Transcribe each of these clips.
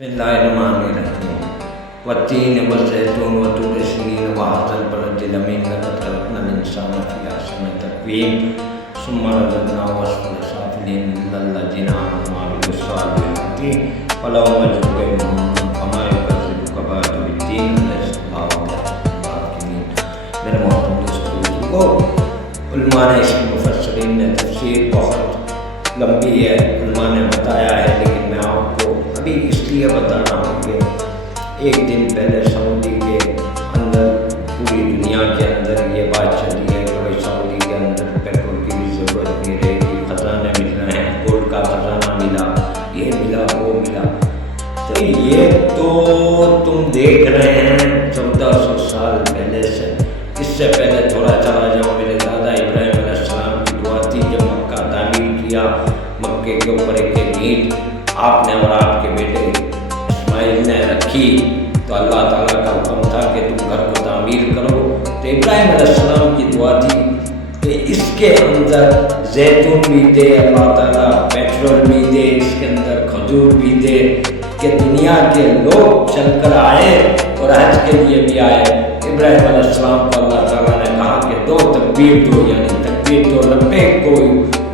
بسم الله الرحمن الرحيم والتين والزيتون وطور سينين وهذا البلد الأمين لقد خلقنا الإنسان في أحسن تقويم ثم رددناه أسفل سافلين إلا الذين آمنوا وعملوا الصالحات فلهم أجر غير ممنون فما يكذبك بعد بالدين أليس الله بأحكم الحاكمين. میرے محترم دوستوں کو علماء نے اس کی مفسرین نے تفسیر بہت لمبی ہے، علماء نے بتایا ہے، لیکن میں آپ کو ابھی اس لیے بتا رہا ہوں کہ ایک دن پہلے سعودی کے اندر پوری دنیا کے اندر یہ بات چلی ہے کہ بھائی سعودی کے اندر پیٹرول کی بھی ضرورت نہیں رہے گی، خزانے مل رہے ہیں، گولڈ کا خزانہ ملا، یہ ملا وہ ملا. تو یہ تو تم دیکھ رہے ہیں 1400 سال پہلے سے. اس سے پہلے تھوڑا چلا جاؤ، میرے دادا ابراہیم علیہ السلام کی دعا تھی جب مکہ تعمیر کیا، مکے کے اوپر ایک اینٹ آپ نے اور آپ کے بیٹے اسماعیل نے رکھی تو اللہ تعالیٰ کا حکم تھا کہ تم گھر کو تعمیر کرو. تو ابراہیم علیہ السلام کی دعا تھی کہ اس کے اندر زیتون بھی دے اللہ تعالیٰ، پیٹرول بھی دے، اس کے اندر کھجور بھی دے کہ دنیا کے لوگ چل کر آئے اور حج کے لیے بھی آئے. ابراہیم علیہ السلام کو اللہ تعالیٰ نے کہا کہ دو تکبیر دو، یعنی تکبیر دو، لبیک کو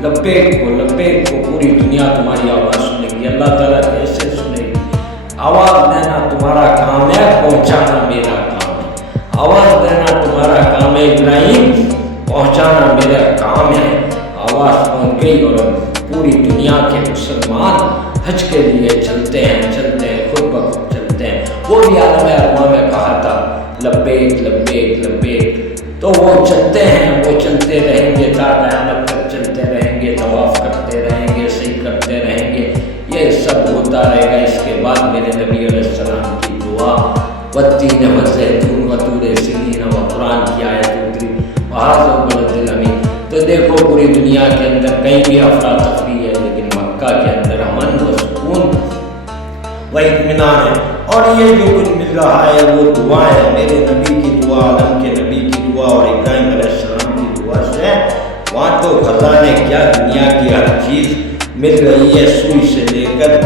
لبیک کو لبیک کو، پوری دنیا تمہاری آواز سنے گی. اللہ تعالیٰ کیسے سنے گی؟ آواز دینا تمہارا کام ہے، پہنچانا میرا کام ہے. آواز دینا تمہارا کام ہے ابراہیم، پہنچانا میرا کام ہے. آواز پہنچ گئی اور پوری دنیا کے مسلمان حج کے لیے چلتے ہیں خود بخود چلتے ہیں. وہ بھی عالم ارواح میں کہا تھا لبیک لبیک لبیک. تو وہ چلتے ہیں، وہ چلتے رہیں گے تا قیامت تک چلتے رہیں گے، طواف کرتے رہیں گے، صحیح کرتے رہیں گے، یہ سب ہوتا رہے گا. اس کے بعد میرے نبی علیہ السلام کی دعا والتین والزیتون وطور سینین وقرآن کی آیت اتری وہذا البلد الامین. تو دیکھو پوری دنیا کے اندر کہیں بھی افراتفری ہے، لیکن مکہ کے اندر امن و سکون و اطمینان ہے. اور یہ جو کچھ مل رہا ہے وہ دعا ہے، میرے نبی کی دعا، عالم کے نبی کی دعا اور ابراہیم علیہ السلام کی دعا سے. وہاں تو خزانے کیا، دنیا کی ہر چیز مل رہی ہے، سوئی سے لے کر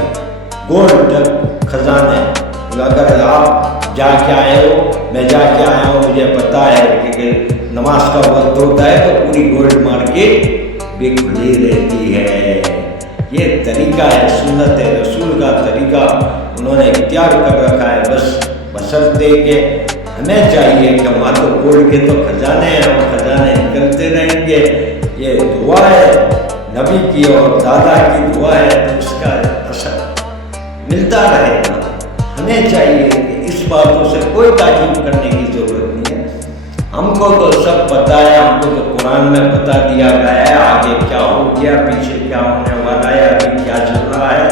گولڈ تک خزانے. اگر آپ جا کے آئے ہو، میں جا کے آیا ہوں، مجھے پتا ہے کہ نماز کا وقت ہوتا ہے تو پوری گولڈ مارکیٹ بھی کھلی رہتی ہے. یہ طریقہ ہے، سنت رسول کا طریقہ انہوں نے اختیار کر رکھا ہے. بس بشرطے کہ ہمیں چاہیے کہ ہمارے تو گولڈ کے تو خزانے ہیں اور خزانے نکلتے رہیں گے. یہ دعا ہے نبی کی اور دادا کی دعا ہے، تو اس کا اثر ملتا رہے گا. ہمیں چاہیے کہ اس باتوں سے کوئی تعجب کرنے کی ضرورت نہیں ہے. ہم کو تو سب پتہ ہے، ہم کو تو قرآن میں بتا دیا گیا ہے آگے کیا ہو گیا، پیچھے کیا ہونے والا ہے، ابھی کیا چل رہا ہے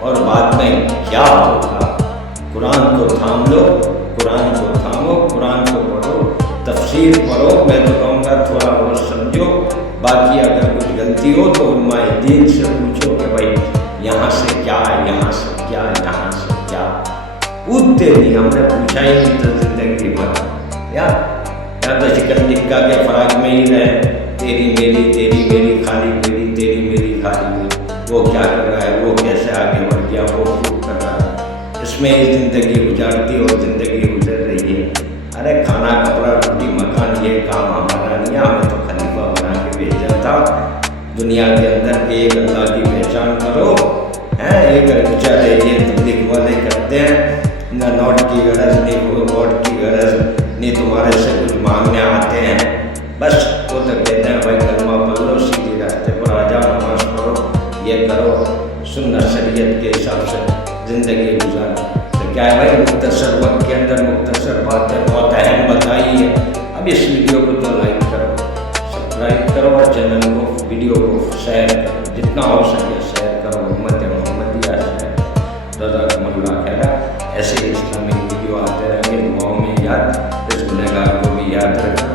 اور بعد میں کیا ہوگا. قرآن کو تھام لو، قرآن کو تھامو، قرآن کو پڑھو، تفسیر پڑھو. میں تو کہوں گا تھوڑا اور سمجھو، باقی اگر کچھ غلطی ہو تو علماء دین سے پوچھو کہ بھائی یہاں سے کیا، یہاں سے کیا، یہاں سے کیا. پوچھتے نہیں، ہم نے پوچھا ہی نہیں تو زندگی بھر یا تو چکن ٹکا کے فراق میں ہی رہے، تیری میری تیری میری خالی میری تیری میری خالی میری. وہ کیا کر رہا ہے، وہ کیسے آگے بڑھ گیا، وہ کیوں کر رہا ہے، اس میں ہی زندگی گزارتی اور زندگی گزر رہی ہے. ارے کھانا کپڑا روٹی مکان یہ کام ہمارا نہیں ہے، ہمیں تو خلیفہ بنا کے بھیجا تھا دنیا کے اندر کہ ایک اللہ کی پہچان کرو. ایک بیچارے یہ تبلیغ والے کرتے ہیں، نہ نوٹ کی غرض نہیں، ووٹ کی غرض نہیں، تمہارے سے کچھ مانگنے آتے ہیں. بس وہ تو کہتے ہیں بھائی کلمہ پڑھ لو، سیدھی راستے پر آ جاؤ، نماز پڑھو، یہ کرو، سنت شریعت کے حساب سے زندگی گزارو. تو کیا ہے بھائی، مختصر وقت کے اندر مختصر باتیں بہت اہم بتائی ہے. اب اس ویڈیو کو تو لائک کرو، سبسکرائب کرو اور چینل کو، ویڈیو کو شیئر کرو، جتنا ہو سکے شیئر کرو. امت محمدیہ شیئر. جزاکم اللہ خیر. ایسے اسلامی ویڈیو آتے رہیں گے. دعاؤں میں یاد، اس گنہگار کو بھی یاد رکھیں.